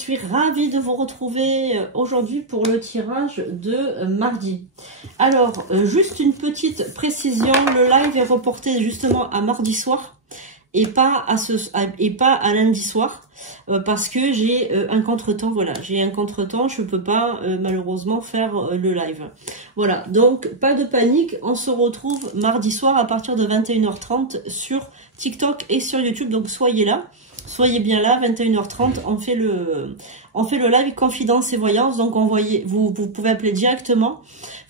suis ravie de vous retrouver aujourd'hui pour le tirage de mardi. Alors, juste une petite précision, le live est reporté justement à mardi soir et pas à lundi soir parce que j'ai un contretemps. Voilà, j'ai un contretemps, je peux pas malheureusement faire le live. Voilà, donc pas de panique, on se retrouve mardi soir à partir de 21h30 sur TikTok et sur YouTube, donc soyez là. Soyez bien là, 21h30, on fait le live Confidence et Voyance. Donc vous pouvez appeler directement,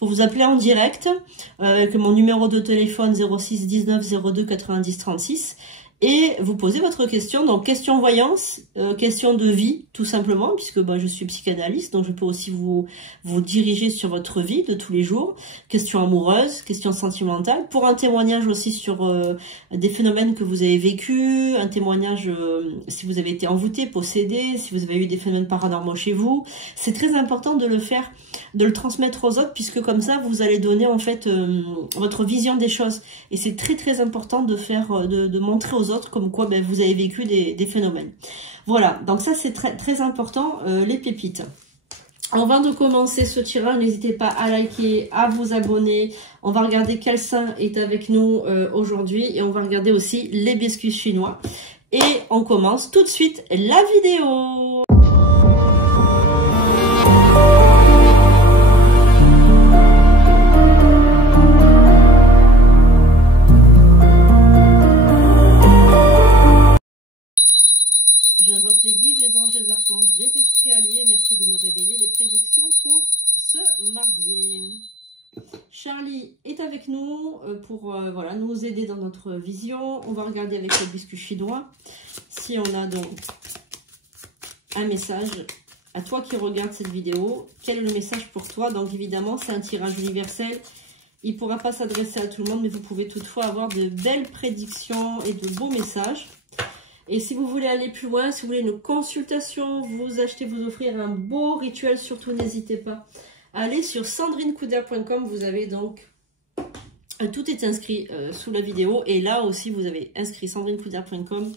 vous appelez en direct avec mon numéro de téléphone 06 19 02 90 36 et vous posez votre question. Donc question voyance, question de vie tout simplement, puisque je suis psychanalyste, donc je peux aussi vous diriger sur votre vie de tous les jours. Question amoureuse, question sentimentale, pour un témoignage aussi sur des phénomènes que vous avez vécu, un témoignage si vous avez été envoûté, possédé, si vous avez eu des phénomènes paranormaux chez vous. C'est très important de le faire, de le transmettre aux autres, puisque comme ça vous allez donner en fait votre vision des choses, et c'est très très important de faire, de montrer aux autres comme quoi vous avez vécu des phénomènes. Voilà, donc ça c'est très très important, les pépites. Avant de commencer ce tirage, n'hésitez pas à liker, à vous abonner. On va regarder quel saint est avec nous aujourd'hui, et on va regarder aussi les biscuits chinois. Et on commence tout de suite la vidéo. J'invoque les guides, les anges, les archanges, les esprits alliés. Merci de nous révéler les prédictions pour ce mardi. Charlie est avec nous pour voilà, nous aider dans notre vision. On va regarder avec le biscuit chinois si on a donc un message à toi qui regarde cette vidéo. Quel est le message pour toi? Donc évidemment, c'est un tirage universel. Il ne pourra pas s'adresser à tout le monde, mais vous pouvez toutefois avoir de belles prédictions et de beaux messages. Et si vous voulez aller plus loin, si vous voulez une consultation, vous achetez, vous offrir un beau rituel, surtout n'hésitez pas à aller sur sandrinecouder.com. Vous avez donc, tout est inscrit sous la vidéo. Et là aussi, vous avez inscrit sandrinecouder.com.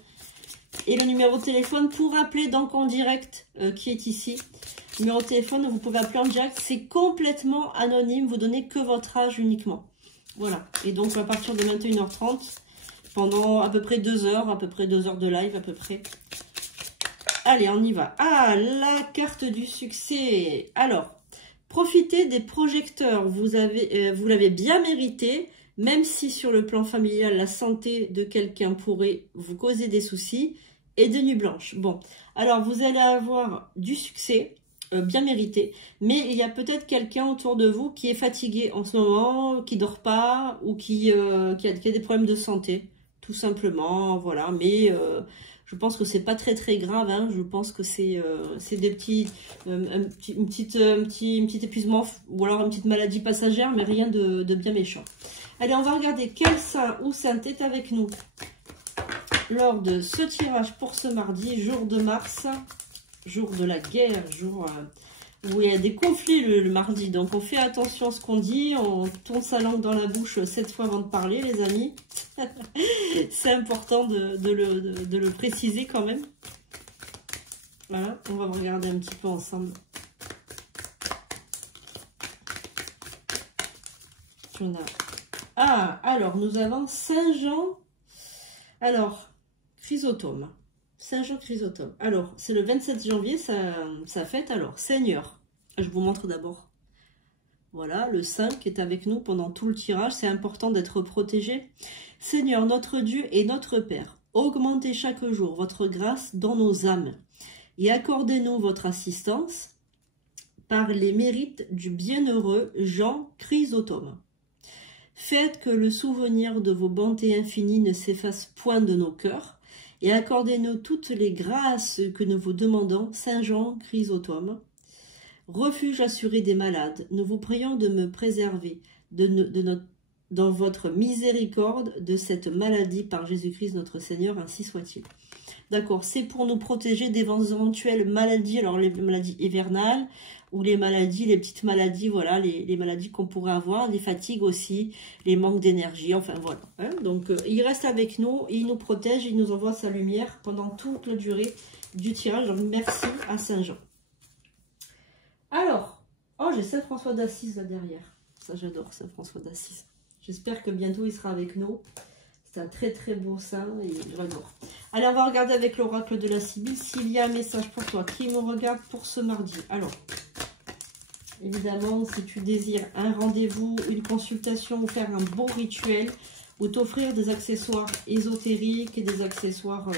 Et le numéro de téléphone pour appeler donc en direct qui est ici. Numéro de téléphone, vous pouvez appeler en direct. C'est complètement anonyme. Vous donnez que votre âge uniquement. Voilà. Et donc, à partir de 21h30... pendant à peu près 2 heures, de live à peu près. Allez, on y va. Ah, la carte du succès. Alors, profitez des projecteurs. Vous l'avez bien mérité, même si sur le plan familial, la santé de quelqu'un pourrait vous causer des soucis et des nuits blanches. Bon, alors vous allez avoir du succès bien mérité, mais il y a peut-être quelqu'un autour de vous qui est fatigué en ce moment, qui dort pas ou qui a des problèmes de santé. Tout simplement, voilà, mais je pense que c'est pas très très grave, hein. Je pense que c'est des petits, un petit épuisement ou alors une petite maladie passagère, mais rien de bien méchant. Allez, on va regarder quel saint ou sainte est avec nous lors de ce tirage pour ce mardi, jour de mars, jour de la guerre, jour où il y a des conflits le mardi. Donc on fait attention à ce qu'on dit, on tourne sa langue dans la bouche 7 fois avant de parler, les amis. C'est important de le préciser quand même. Voilà, on va regarder un petit peu ensemble. Ah, alors nous avons Saint-Jean. Alors, Chrysostome. Saint-Jean Chrysostome. Alors, c'est le 27 janvier, ça fête. Alors, Seigneur, je vous montre d'abord. Voilà, le saint qui est avec nous pendant tout le tirage. C'est important d'être protégé. Seigneur, notre Dieu et notre Père, augmentez chaque jour votre grâce dans nos âmes et accordez-nous votre assistance par les mérites du bienheureux Jean Chrysostome. Faites que le souvenir de vos bontés infinies ne s'efface point de nos cœurs et accordez-nous toutes les grâces que nous vous demandons, Saint Jean Chrysostome. Refuge assuré des malades, nous vous prions de me préserver dans votre miséricorde de cette maladie par Jésus-Christ notre Seigneur, ainsi soit-il. D'accord, c'est pour nous protéger d'éventuelles maladies, alors les maladies hivernales ou les maladies, les petites maladies, voilà, les maladies qu'on pourrait avoir, les fatigues aussi, les manques d'énergie, enfin voilà. Hein, donc il reste avec nous, il nous protège, il nous envoie sa lumière pendant toute la durée du tirage. Donc, merci à Saint-Jean. Alors, oh, j'ai Saint-François d'Assise là derrière. Ça, j'adore Saint-François d'Assise. J'espère que bientôt, il sera avec nous. C'est un très très beau saint et je l'adore. Allez, on va regarder avec l'oracle de la Sibylle s'il y a un message pour toi. Qui me regarde pour ce mardi? Alors, évidemment, si tu désires un rendez-vous, une consultation ou faire un beau rituel ou t'offrir des accessoires ésotériques et des accessoires...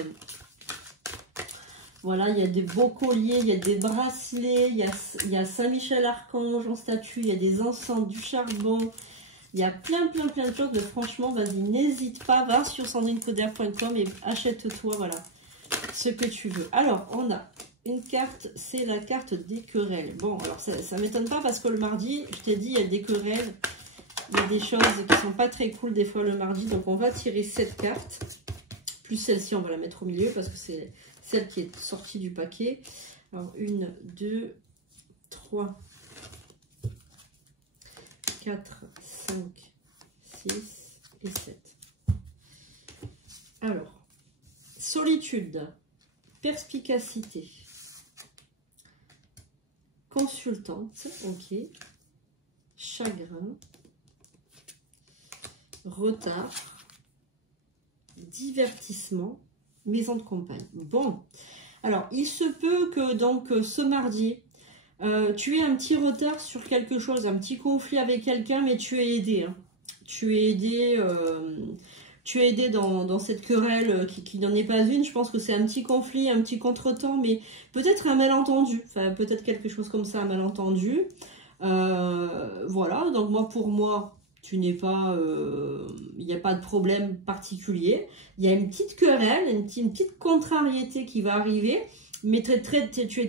voilà, il y a des beaux colliers, il y a des bracelets, il y a Saint-Michel-Archange en statue, il y a des encens, du charbon... Il y a plein de choses, mais franchement, vas-y, n'hésite pas, va sur sandrinecoder.com et achète-toi, voilà, ce que tu veux. Alors, on a une carte, c'est la carte des querelles. Bon, alors, ça ne m'étonne pas parce que le mardi, je t'ai dit, il y a des querelles, il y a des choses qui sont pas très cool des fois le mardi. Donc, on va tirer cette carte, plus celle-ci, on va la mettre au milieu parce que c'est celle qui est sortie du paquet. Alors, 1, 2, 3, 4, 5, 6 et 7. Alors, solitude, perspicacité, consultante, ok, chagrin, retard, divertissement, maison de campagne. Bon, alors, il se peut que donc ce mardi, tu es un petit retard sur quelque chose, un petit conflit avec quelqu'un, mais tu es aidé. Hein. Tu es aidé dans cette querelle qui n'en est pas une. Je pense que c'est un petit conflit, un petit contretemps, mais peut-être un malentendu. Enfin, peut-être quelque chose comme ça, un malentendu. Voilà, donc pour moi, tu n'es pas... il n'y a pas de problème particulier. Il y a une petite querelle, une petite contrariété qui va arriver. Mais tu es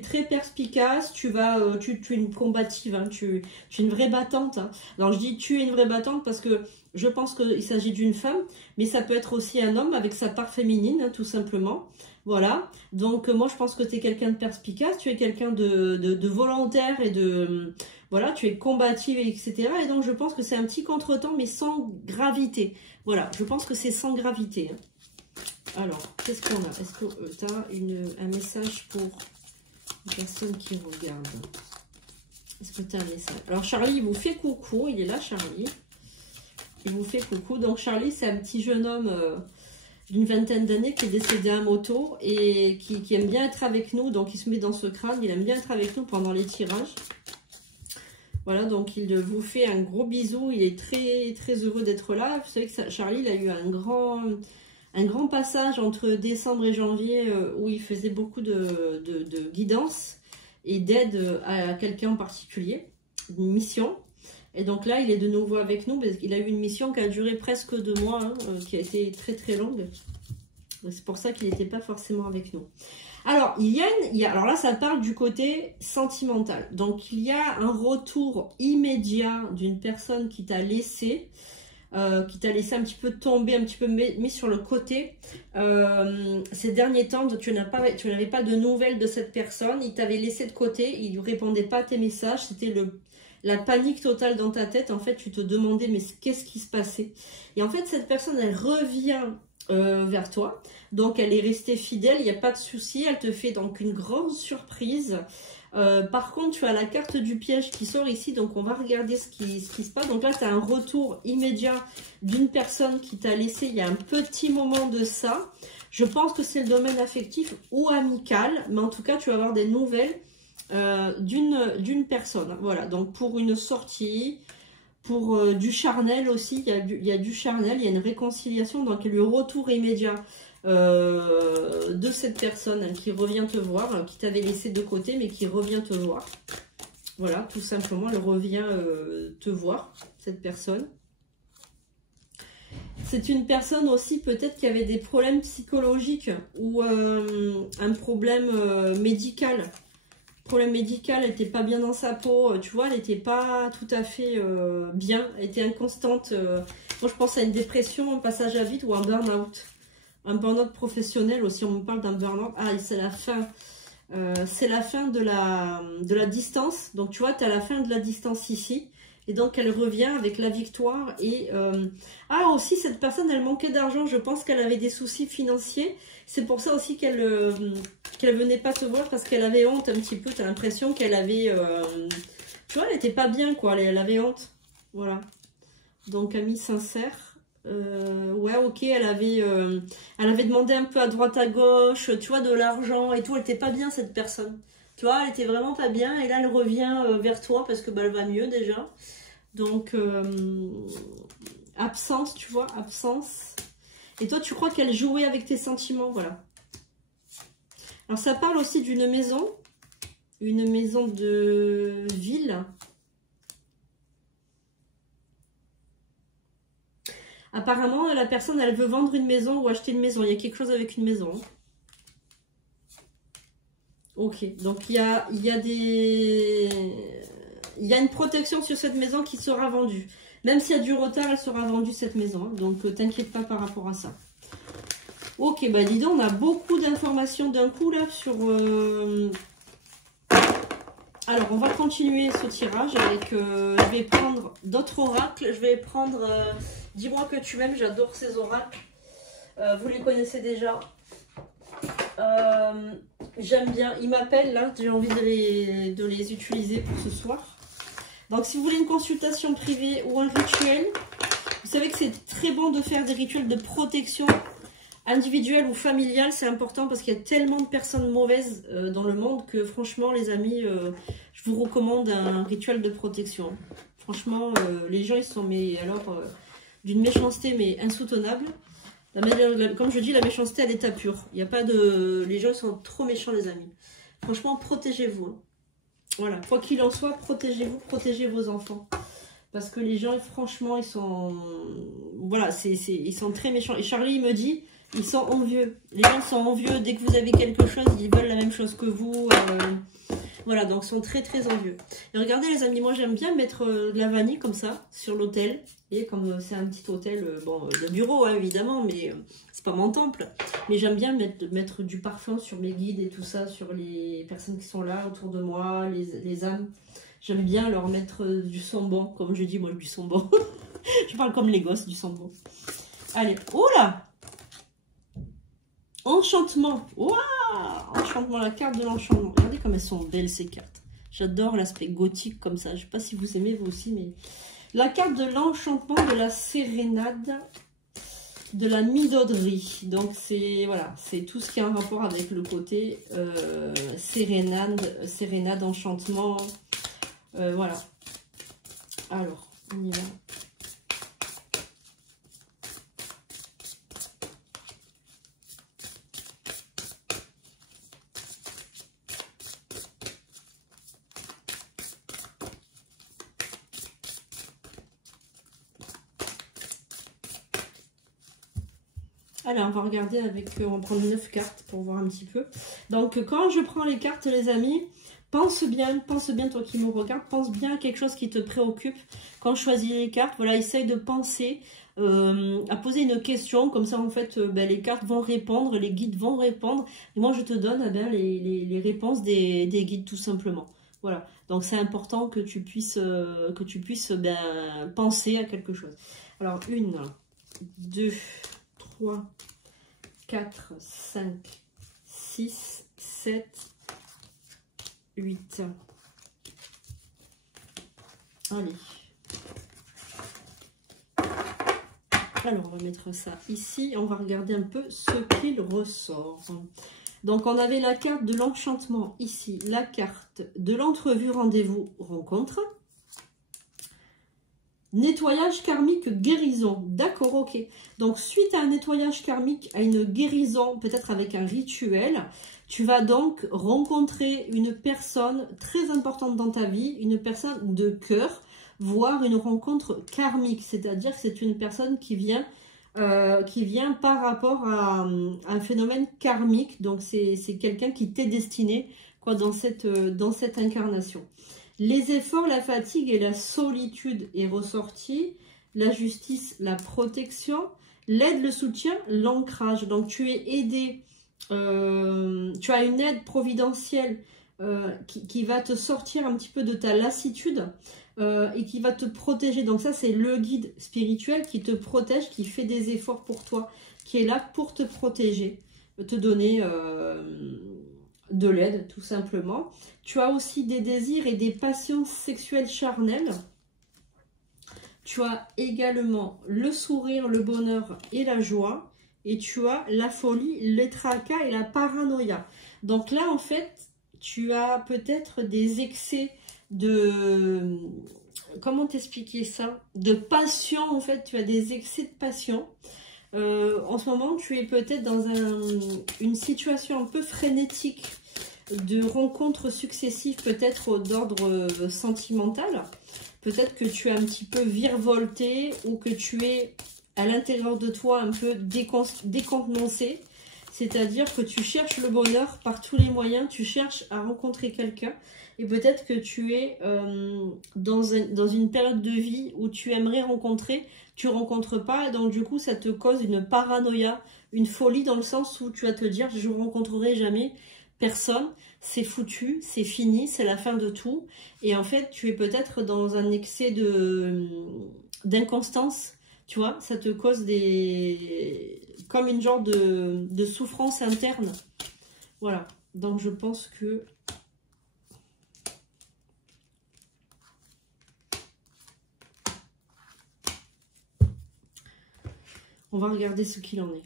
très perspicace, tu es une combative, hein, tu es une vraie battante. Hein. Alors je dis tu es une vraie battante parce que je pense qu'il s'agit d'une femme, mais ça peut être aussi un homme avec sa part féminine, hein, tout simplement. Voilà, donc moi je pense que tu es quelqu'un de perspicace, tu es quelqu'un de volontaire et voilà, tu es combative, etc. Et donc je pense que c'est un petit contretemps, mais sans gravité. Voilà, je pense que c'est sans gravité. Hein. Alors, qu'est-ce qu'on a? Est-ce que tu as un message pour les personnes qui regardent? Est-ce que tu as un message? Alors, Charlie, il vous fait coucou. Il est là, Charlie. Il vous fait coucou. Donc, Charlie, c'est un petit jeune homme d'une vingtaine d'années qui est décédé à moto et qui aime bien être avec nous. Donc, il se met dans ce crâne. Il aime bien être avec nous pendant les tirages. Voilà, donc il vous fait un gros bisou. Il est très, très heureux d'être là. Vous savez que Charlie, il a eu un grand passage entre décembre et janvier où il faisait beaucoup de guidance et d'aide à quelqu'un en particulier, une mission. Et donc là, il est de nouveau avec nous parce qu'il a eu une mission qui a duré presque 2 mois, hein, qui a été très très longue. C'est pour ça qu'il n'était pas forcément avec nous. Alors, alors là, ça parle du côté sentimental. Donc, il y a un retour immédiat d'une personne qui t'a laissé un petit peu tomber, un petit peu mis sur le côté. Ces derniers temps, tu n'avais pas de nouvelles de cette personne. Il t'avait laissé de côté, il ne répondait pas à tes messages. C'était la panique totale dans ta tête. En fait, tu te demandais, mais qu'est-ce qui se passait? Et en fait, cette personne, elle revient vers toi. Donc, elle est restée fidèle, il n'y a pas de souci. Elle te fait donc une grande surprise. Par contre, tu as la carte du piège qui sort ici, donc on va regarder ce qui se passe. Donc là, tu as un retour immédiat d'une personne qui t'a laissé il y a un petit moment de ça. Je pense que c'est le domaine affectif ou amical, mais en tout cas, tu vas avoir des nouvelles d'une personne. Voilà, donc pour une sortie, pour du charnel aussi, il y a du charnel, il y a une réconciliation, donc le retour immédiat de cette personne, hein, qui revient te voir, hein, qui t'avait laissé de côté mais qui revient te voir. Voilà, tout simplement, elle revient te voir, cette personne. C'est une personne aussi peut-être qui avait des problèmes psychologiques ou un problème médical. Problème médical, elle n'était pas bien dans sa peau, tu vois, elle n'était pas tout à fait bien, elle était inconstante. Moi, je pense à une dépression, un passage à vide ou un burn-out. Un burn-out professionnel aussi, on me parle d'un burn-out. Ah, c'est la fin. C'est la fin de la distance. Donc, tu vois, tu as la fin de la distance ici. Et donc, elle revient avec la victoire. Et ah, aussi, cette personne, elle manquait d'argent. Je pense qu'elle avait des soucis financiers. C'est pour ça aussi qu'elle venait pas te voir, parce qu'elle avait honte un petit peu. Tu as l'impression qu'elle avait... tu vois, elle était pas bien, quoi. Elle avait honte. Voilà. Donc, amie sincère. Ouais, ok, elle avait demandé un peu à droite à gauche, tu vois, de l'argent et tout. Elle était pas bien, cette personne. Tu vois, elle était vraiment pas bien. Et là, elle revient vers toi parce que bah, elle va mieux déjà. Donc, absence, tu vois, absence. Et toi, tu crois qu'elle jouait avec tes sentiments, voilà. Alors, ça parle aussi d'une maison. Une maison de ville. Apparemment, la personne, elle veut vendre une maison ou acheter une maison. Il y a quelque chose avec une maison. Ok, donc il y a une protection sur cette maison qui sera vendue. Même s'il y a du retard, elle sera vendue cette maison. Donc, t'inquiète pas par rapport à ça. Ok, bah dis donc, on a beaucoup d'informations d'un coup là sur... Alors, on va continuer ce tirage avec... je vais prendre d'autres oracles. Je vais prendre... Dis-moi que tu m'aimes, j'adore ces oracles. Vous les connaissez déjà. J'aime bien. Ils m'appellent là, j'ai envie de les utiliser pour ce soir. Donc, si vous voulez une consultation privée ou un rituel, vous savez que c'est très bon de faire des rituels de protection individuelle ou familiale. C'est important parce qu'il y a tellement de personnes mauvaises dans le monde que franchement, les amis, je vous recommande un rituel de protection. Franchement, les gens, ils sont d'une méchanceté mais insoutenable. Comme je dis, la méchanceté à l'état pur. Il n'y a pas de... Les gens sont trop méchants, les amis. Franchement, protégez-vous. Hein. Voilà, quoi qu'il en soit, protégez-vous, protégez vos enfants. Parce que les gens, franchement, ils sont... Voilà, ils sont très méchants. Et Charlie, il me dit, ils sont envieux. Les gens sont envieux. Dès que vous avez quelque chose, ils veulent la même chose que vous. Voilà, donc ils sont très très envieux. Et regardez les amis, moi j'aime bien mettre de la vanille comme ça sur l'hôtel. Et comme c'est un petit hôtel, bon, de bureau hein, évidemment, mais c'est pas mon temple. Mais j'aime bien mettre du parfum sur mes guides et tout ça, sur les personnes qui sont là autour de moi, les âmes. J'aime bien leur mettre du sambon, comme je dis moi du sambon. Je parle comme les gosses, du sambon. Allez, oh là! Enchantement. Waouh! Enchantement, la carte de l'enchantement. Regardez comme elles sont belles ces cartes. J'adore l'aspect gothique comme ça. Je ne sais pas si vous aimez vous aussi, mais... La carte de l'enchantement, de la sérénade, de la midauderie. Donc c'est voilà, c'est tout ce qui a un rapport avec le côté sérénade, enchantement. Voilà. Alors, on y va. Alors, on va regarder on va prendre 9 cartes pour voir un petit peu. Donc, quand je prends les cartes, les amis, pense bien, toi qui me regardes, pense bien à quelque chose qui te préoccupe. Quand je choisis les cartes, voilà, essaye de penser à poser une question. Comme ça, en fait, les cartes vont répondre, les guides vont répondre. Et moi, je te donne les réponses des guides, tout simplement. Voilà, donc c'est important que tu puisses penser à quelque chose. Alors, 1, 2... 3, 4, 5, 6, 7, 8. Allez. Alors, on va mettre ça ici. On va regarder un peu ce qu'il ressort. Donc, on avait la carte de l'enchantement ici. La carte de l'entrevue rendez-vous rencontre. Nettoyage karmique, guérison. D'accord, ok. Donc, suite à un nettoyage karmique, à une guérison, peut-être avec un rituel, tu vas donc rencontrer une personne très importante dans ta vie, une personne de cœur, voire une rencontre karmique. C'est-à-dire que c'est une personne qui vient par rapport à un phénomène karmique. Donc, c'est quelqu'un qui t'est destiné quoi, dans cette incarnation. Les efforts, la fatigue et la solitude est ressorti. La justice, la protection. L'aide, le soutien, l'ancrage. Donc, tu es aidé. Tu as une aide providentielle qui va te sortir un petit peu de ta lassitude. et qui va te protéger. Donc ça, c'est le guide spirituel qui te protège, qui fait des efforts pour toi, qui est là pour te protéger, te donner de l'aide, tout simplement. Tu as aussi des désirs et des passions sexuelles charnelles. Tu as également le sourire, le bonheur et la joie. Et tu as la folie, les tracas et la paranoïa. Donc là, en fait, tu as peut-être des excès de... Comment t'expliquer ça? De passion, en fait. Tu as des excès de passion. En ce moment, tu es peut-être dans une situation un peu frénétique de rencontres successives, peut-être d'ordre sentimental. Peut-être que tu es un petit peu virevolté ou que tu es à l'intérieur de toi un peu décontenancé. C'est-à-dire que tu cherches le bonheur par tous les moyens, tu cherches à rencontrer quelqu'un. Et peut-être que tu es dans une période de vie où tu aimerais rencontrer, tu ne rencontres pas. Et donc du coup, ça te cause une paranoïa, une folie dans le sens où tu vas te dire « je ne rencontrerai jamais personne ». C'est foutu, c'est fini, c'est la fin de tout. Et en fait, tu es peut-être dans un excès d'inconstance, tu vois. Ça te cause comme une genre de souffrance interne. Voilà. Donc, je pense que... On va regarder ce qu'il en est.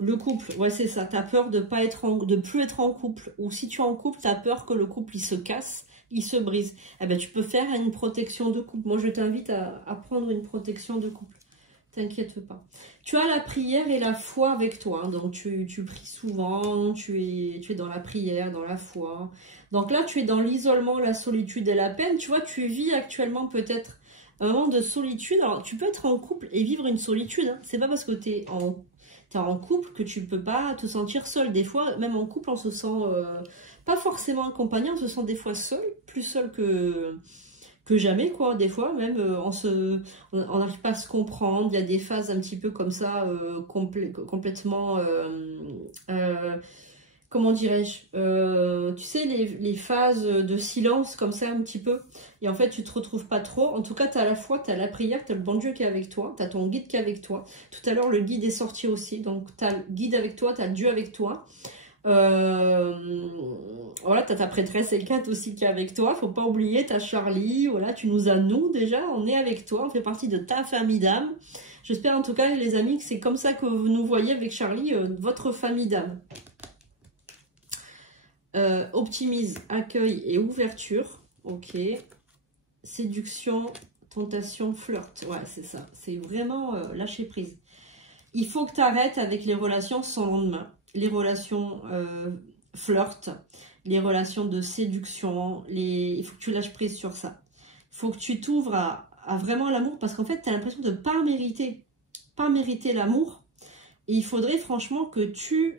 Le couple, ouais c'est ça, tu as peur de plus être en couple. Ou si tu es en couple, tu as peur que le couple il se casse, il se brise. Eh ben, tu peux faire une protection de couple. Moi je t'invite à prendre une protection de couple. T'inquiète pas. Tu as la prière et la foi avec toi. Hein. Donc tu pries souvent, tu es dans la prière, dans la foi. Donc là tu es dans l'isolement, la solitude et la peine. Tu vois, tu vis actuellement peut-être un moment de solitude. Alors tu peux être en couple et vivre une solitude. Hein. C'est pas parce que tu es en couple que tu peux pas te sentir seul. Des fois, même en couple, on se sent pas forcément accompagné, on se sent des fois seul, plus seul que jamais, quoi. Des fois, même, on n'arrive pas à se comprendre. Il y a des phases un petit peu comme ça, complètement... comment dirais-je, tu sais, les phases de silence comme ça un petit peu, et en fait tu te retrouves pas trop. En tout cas, tu as la foi, tu as la prière, tu as le bon Dieu qui est avec toi, tu as ton guide qui est avec toi. Tout à l'heure le guide est sorti aussi, donc tu as le guide avec toi, tu as Dieu avec toi. Voilà, tu as ta prêtresse Elkat aussi qui est avec toi, faut pas oublier, tu as Charlie, voilà, tu nous as nous déjà, on est avec toi, on fait partie de ta famille d'âme. J'espère en tout cas les amis que c'est comme ça que vous nous voyez avec Charlie, votre famille d'âme. Optimise, accueil et ouverture. Ok. Séduction, tentation, flirt. Ouais, c'est ça. C'est vraiment lâcher prise. Il faut que tu arrêtes avec les relations sans lendemain. Les relations flirt. Les relations de séduction. Il faut que tu lâches prise sur ça. Il faut que tu t'ouvres à vraiment l'amour. Parce qu'en fait, tu as l'impression de ne pas mériter l'amour. Et il faudrait franchement que tu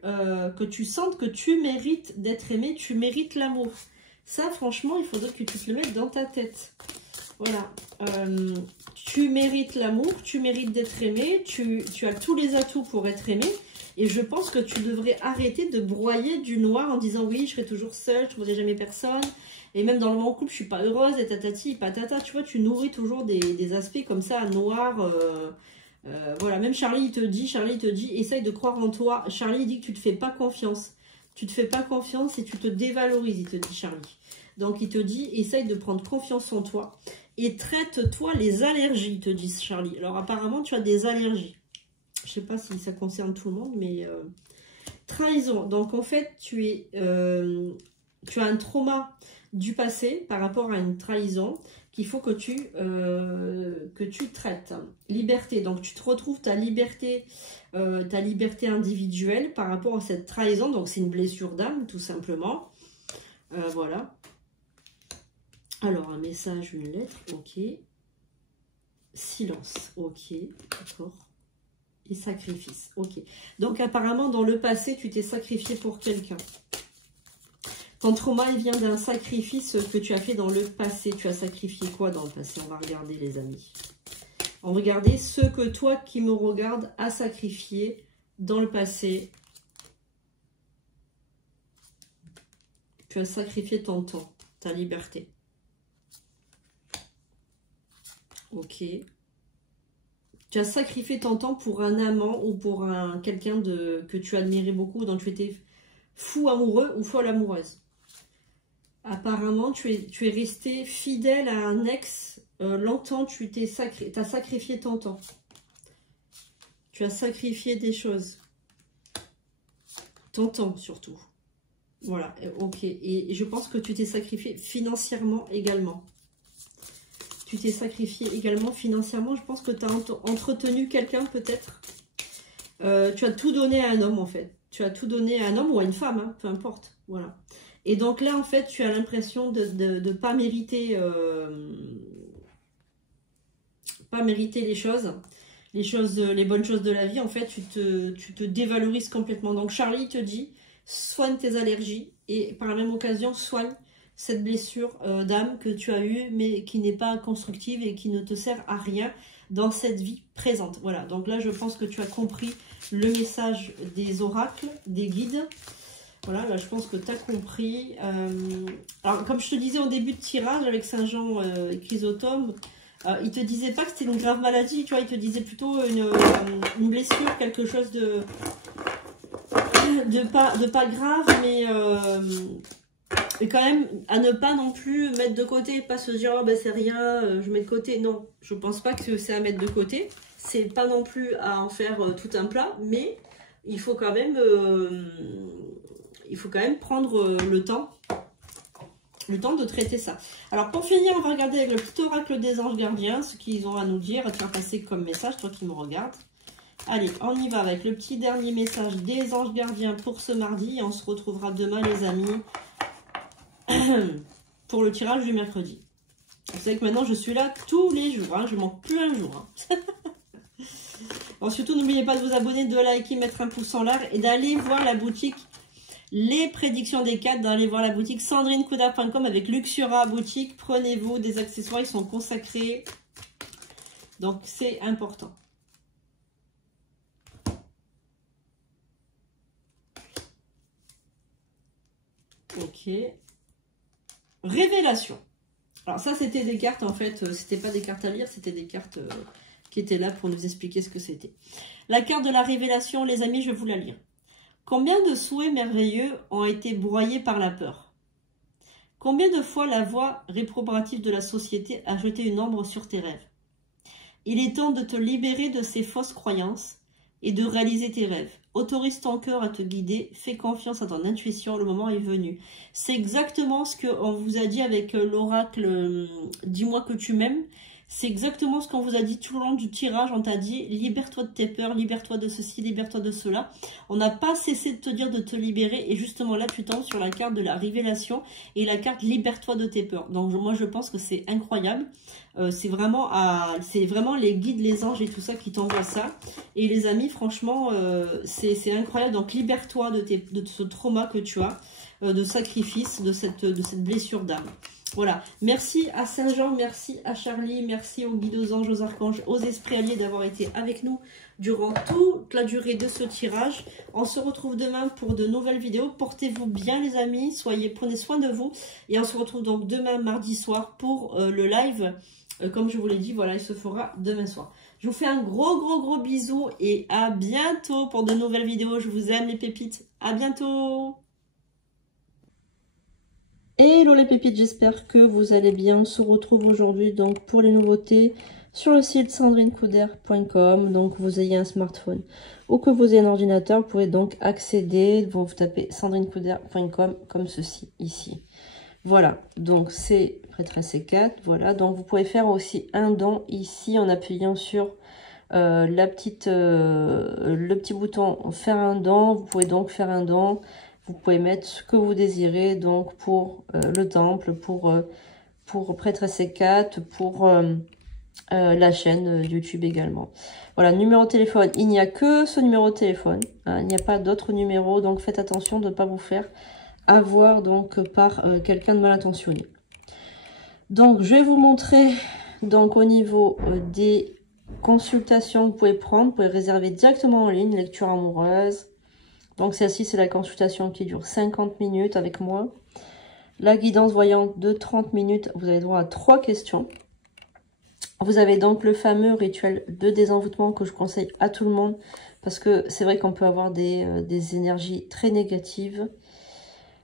sentes que tu mérites d'être aimé, tu mérites l'amour. Ça, franchement, il faudrait que tu te le mettes dans ta tête. Voilà. Tu mérites l'amour, tu mérites d'être aimé, tu as tous les atouts pour être aimé. Et je pense que tu devrais arrêter de broyer du noir en disant oui, je serai toujours seule, je ne trouverai jamais personne. Et même dans mon couple, je ne suis pas heureuse, et tatati, patata. Tu vois, tu nourris toujours des aspects comme ça, noirs. Voilà, même Charlie il te dit, essaye de croire en toi. Charlie dit que tu te fais pas confiance. Tu te fais pas confiance et tu te dévalorises, il te dit Charlie. Donc il te dit, essaye de prendre confiance en toi. Et traite-toi les allergies, il te dit Charlie. Alors apparemment, tu as des allergies. Je sais pas si ça concerne tout le monde, mais... Trahison. Donc en fait, tu as un trauma du passé par rapport à une trahison qu'il faut que tu traites. Liberté, donc tu te retrouves ta liberté individuelle par rapport à cette trahison, donc c'est une blessure d'âme tout simplement. Voilà. Alors un message, une lettre, ok. Silence, ok, d'accord. Et sacrifice, ok. Donc apparemment dans le passé tu t'es sacrifié pour quelqu'un. Ton trauma, il vient d'un sacrifice que tu as fait dans le passé. Tu as sacrifié quoi dans le passé? On va regarder, les amis. On va regarder ce que toi qui me regarde a sacrifié dans le passé. Tu as sacrifié ton temps, ta liberté. Ok. Tu as sacrifié ton temps pour un amant ou pour quelqu'un que tu admirais beaucoup, dont tu étais fou amoureux ou folle amoureuse. Apparemment, tu es resté fidèle à un ex longtemps, tu as sacrifié ton temps. Tu as sacrifié des choses. Ton temps surtout. Voilà, ok. Et je pense que tu t'es sacrifié financièrement également. Tu t'es sacrifié également financièrement. Je pense que tu as entretenu quelqu'un peut-être. Tu as tout donné à un homme en fait. Tu as tout donné à un homme ou à une femme, hein, peu importe. Voilà. Et donc là en fait tu as l'impression de ne pas mériter, les choses. Les bonnes choses de la vie. En fait tu te dévalorises complètement. Donc Charlie te dit, soigne tes allergies et par la même occasion soigne cette blessure d'âme que tu as eue mais qui n'est pas constructive et qui ne te sert à rien dans cette vie présente. Voilà, donc là je pense que tu as compris le message des oracles, des guides. Voilà, là je pense que tu as compris. Alors comme je te disais au début de tirage avec Saint-Jean et Chrysotome, il te disait pas que c'était une grave maladie, tu vois, il te disait plutôt une blessure, quelque chose de pas grave, mais quand même à ne pas non plus mettre de côté, pas se dire oh ben c'est rien, je mets de côté. Non, je pense pas que c'est à mettre de côté, c'est pas non plus à en faire tout un plat, mais il faut quand même prendre le temps de traiter ça. Alors pour finir, on va regarder avec le petit oracle des anges gardiens ce qu'ils ont à nous dire, à te faire passer comme message, toi qui me regardes. Allez, on y va avec le petit dernier message des anges gardiens pour ce mardi. Et on se retrouvera demain, les amis, pour le tirage du mercredi. Vous savez que maintenant, je suis là tous les jours. Hein, je ne manque plus un jour. Hein. Bon, surtout, n'oubliez pas de vous abonner, de liker, mettre un pouce en l'air et d'aller voir la boutique Les Prédictions des 4, d'aller voir la boutique sandrinecouder.com avec Luxura Boutique. Prenez-vous des accessoires, ils sont consacrés. Donc, c'est important. Ok. Révélation. Alors ça, c'était des cartes, en fait. C'était pas des cartes à lire, c'était des cartes qui étaient là pour nous expliquer ce que c'était. La carte de la révélation, les amis, je vais vous la lire. Combien de souhaits merveilleux ont été broyés par la peur? Combien de fois la voix réprobative de la société a jeté une ombre sur tes rêves? Il est temps de te libérer de ces fausses croyances et de réaliser tes rêves. Autorise ton cœur à te guider, fais confiance à ton intuition, le moment est venu. C'est exactement ce qu'on vous a dit avec l'oracle « Dis-moi que tu m'aimes ». C'est exactement ce qu'on vous a dit tout le long du tirage. On t'a dit « Libère-toi de tes peurs, libère-toi de ceci, libère-toi de cela ». On n'a pas cessé de te dire de te libérer. Et justement là, tu tombes sur la carte de la révélation et la carte « Libère-toi de tes peurs ». Donc moi, je pense que c'est incroyable. C'est vraiment les guides, les anges et tout ça qui t'envoient ça. Et les amis, franchement, c'est incroyable. Donc libère-toi de ce trauma que tu as, de sacrifice, de cette blessure d'âme. Voilà, merci à Saint-Jean, merci à Charlie, merci aux guides, aux anges, aux archanges, aux esprits alliés d'avoir été avec nous durant toute la durée de ce tirage. On se retrouve demain pour de nouvelles vidéos. Portez-vous bien les amis, prenez soin de vous. Et on se retrouve donc demain mardi soir pour le live. Comme je vous l'ai dit, voilà, il se fera demain soir. Je vous fais un gros bisou et à bientôt pour de nouvelles vidéos. Je vous aime les pépites, à bientôt. Hello les pépites, j'espère que vous allez bien. On se retrouve aujourd'hui donc pour les nouveautés sur le site sandrinecouder.com. Donc vous ayez un smartphone ou que vous ayez un ordinateur, vous pouvez donc accéder. Vous tapez sandrinecouder.com comme ceci ici. Voilà, donc c'est prêtresse C4. Voilà, donc vous pouvez faire aussi un don ici en appuyant sur le petit bouton faire un don. Vous pouvez donc faire un don. Vous pouvez mettre ce que vous désirez, donc pour le temple, pour prêtresse C4, pour la chaîne YouTube également. Voilà, numéro de téléphone, il n'y a que ce numéro de téléphone, hein, il n'y a pas d'autre numéro, donc faites attention de ne pas vous faire avoir donc par quelqu'un de mal intentionné. Donc je vais vous montrer donc au niveau des consultations que vous pouvez prendre, vous pouvez réserver directement en ligne, lecture amoureuse. Donc celle-ci, c'est la consultation qui dure 50 minutes avec moi. La guidance voyante de 30 minutes, vous avez droit à 3 questions. Vous avez donc le fameux rituel de désenvoûtement que je conseille à tout le monde. Parce que c'est vrai qu'on peut avoir des énergies très négatives.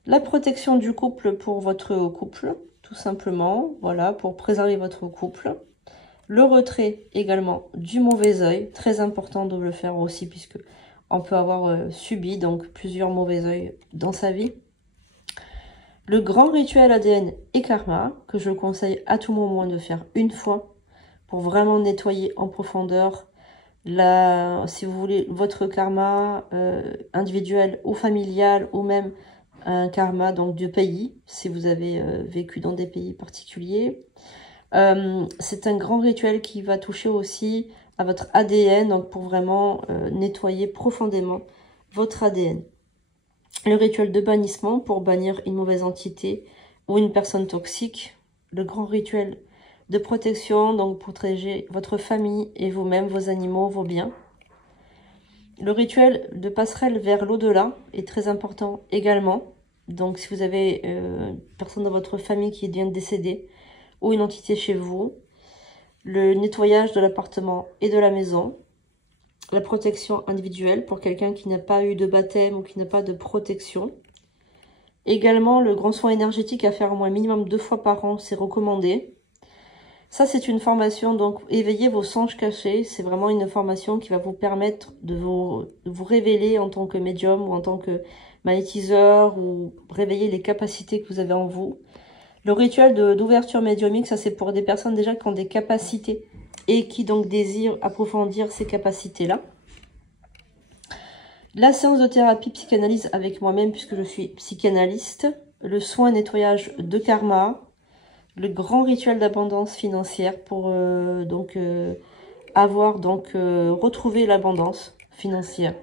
La protection du couple pour votre couple, tout simplement. Voilà, pour préserver votre couple. Le retrait également du mauvais œil. Très important de le faire aussi puisque on peut avoir subi donc plusieurs mauvais œils dans sa vie. Le grand rituel ADN et karma que je conseille à tout moment de faire une fois pour vraiment nettoyer en profondeur si vous voulez, votre karma individuel ou familial ou même un karma donc du pays, si vous avez vécu dans des pays particuliers. C'est un grand rituel qui va toucher aussi à votre ADN, donc pour vraiment nettoyer profondément votre ADN. Le rituel de bannissement pour bannir une mauvaise entité ou une personne toxique. Le grand rituel de protection, donc pour protéger votre famille et vous-même, vos animaux, vos biens. Le rituel de passerelle vers l'au-delà est très important également. Donc si vous avez une personne dans votre famille qui vient de décéder ou une entité chez vous. Le nettoyage de l'appartement et de la maison. La protection individuelle pour quelqu'un qui n'a pas eu de baptême ou qui n'a pas de protection. Également le grand soin énergétique à faire au moins minimum 2 fois par an, c'est recommandé. Ça, c'est une formation, donc éveiller vos songes cachés. C'est vraiment une formation qui va vous permettre de vous révéler en tant que médium ou en tant que magnétiseur ou réveiller les capacités que vous avez en vous. Le rituel d'ouverture médiumique, ça c'est pour des personnes déjà qui ont des capacités et qui donc désirent approfondir ces capacités-là. La séance de thérapie psychanalyse avec moi-même puisque je suis psychanalyste. Le soin nettoyage de karma. Le grand rituel d'abondance financière pour retrouver l'abondance financière.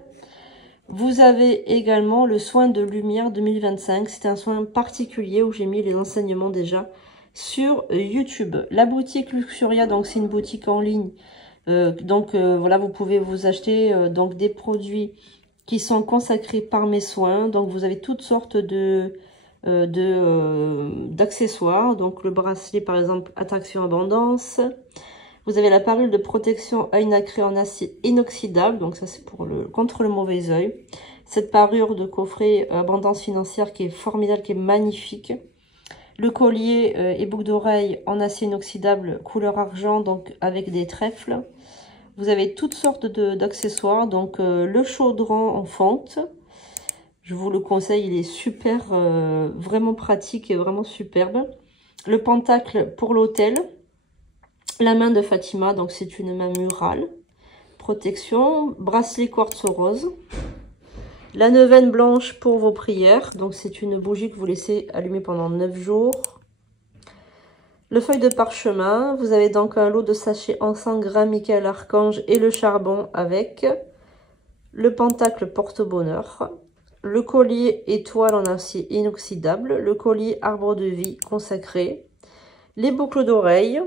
Vous avez également le soin de lumière 2025. C'est un soin particulier où j'ai mis les enseignements déjà sur YouTube. La boutique Luxuria, donc c'est une boutique en ligne. Voilà, vous pouvez vous acheter donc des produits qui sont consacrés par mes soins. Donc vous avez toutes sortes d'accessoires, donc le bracelet par exemple Attraction Abondance, vous avez la parure de protection œil nacré en acier inoxydable, donc ça c'est pour contre le mauvais œil, cette parure de coffret Abondance financière qui est formidable, qui est magnifique, le collier et boucle d'oreille en acier inoxydable couleur argent, donc avec des trèfles. Vous avez toutes sortes d'accessoires, donc le chaudron en fonte. Je vous le conseille, il est super, vraiment pratique et vraiment superbe. Le pentacle pour l'autel. La main de Fatima, donc c'est une main murale. Protection. Bracelet quartz rose. La neuvaine blanche pour vos prières. Donc c'est une bougie que vous laissez allumer pendant 9 jours. Le feuille de parchemin. Vous avez donc un lot de sachets encens Grand Michael Archange et le charbon avec. Le pentacle porte-bonheur. Le collier étoile en acier inoxydable, le collier arbre de vie consacré, les boucles d'oreilles,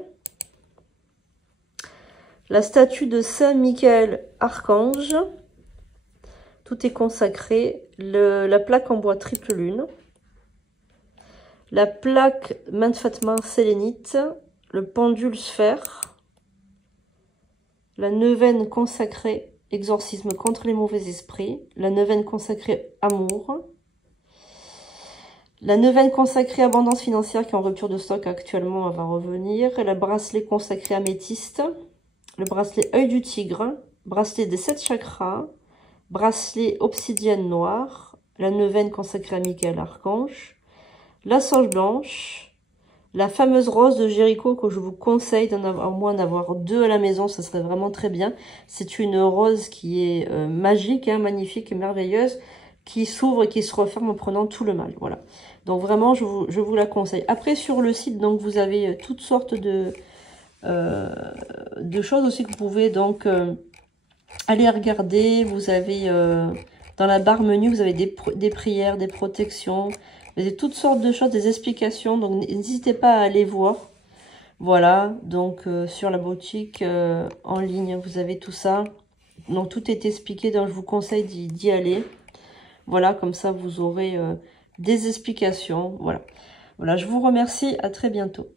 la statue de Saint Michael Archange, tout est consacré, la plaque en bois triple lune, la plaque main de Fatma sélénite, le pendule sphère, la neuvaine consacrée exorcisme contre les mauvais esprits, la neuvaine consacrée amour, la neuvaine consacrée abondance financière qui est en rupture de stock actuellement, elle va revenir, la bracelet consacré améthyste, le bracelet œil du tigre, bracelet des 7 chakras, bracelet obsidienne noire, la neuvaine consacrée à Michael Archange, la sauge blanche, la fameuse rose de Jéricho que je vous conseille au moins d'avoir 2 à la maison, ça serait vraiment très bien. C'est une rose qui est magique, hein, magnifique et merveilleuse, qui s'ouvre et qui se referme en prenant tout le mal. Voilà. Donc vraiment, je vous la conseille. Après, sur le site, donc vous avez toutes sortes de choses aussi que vous pouvez donc aller regarder. Vous avez dans la barre menu, vous avez des prières, des protections. Vous avez toutes sortes de choses, des explications, donc n'hésitez pas à aller voir. Voilà, donc sur la boutique en ligne, vous avez tout ça. Donc tout est expliqué, donc je vous conseille d'y aller. Voilà, comme ça vous aurez des explications. Voilà, je vous remercie, à très bientôt.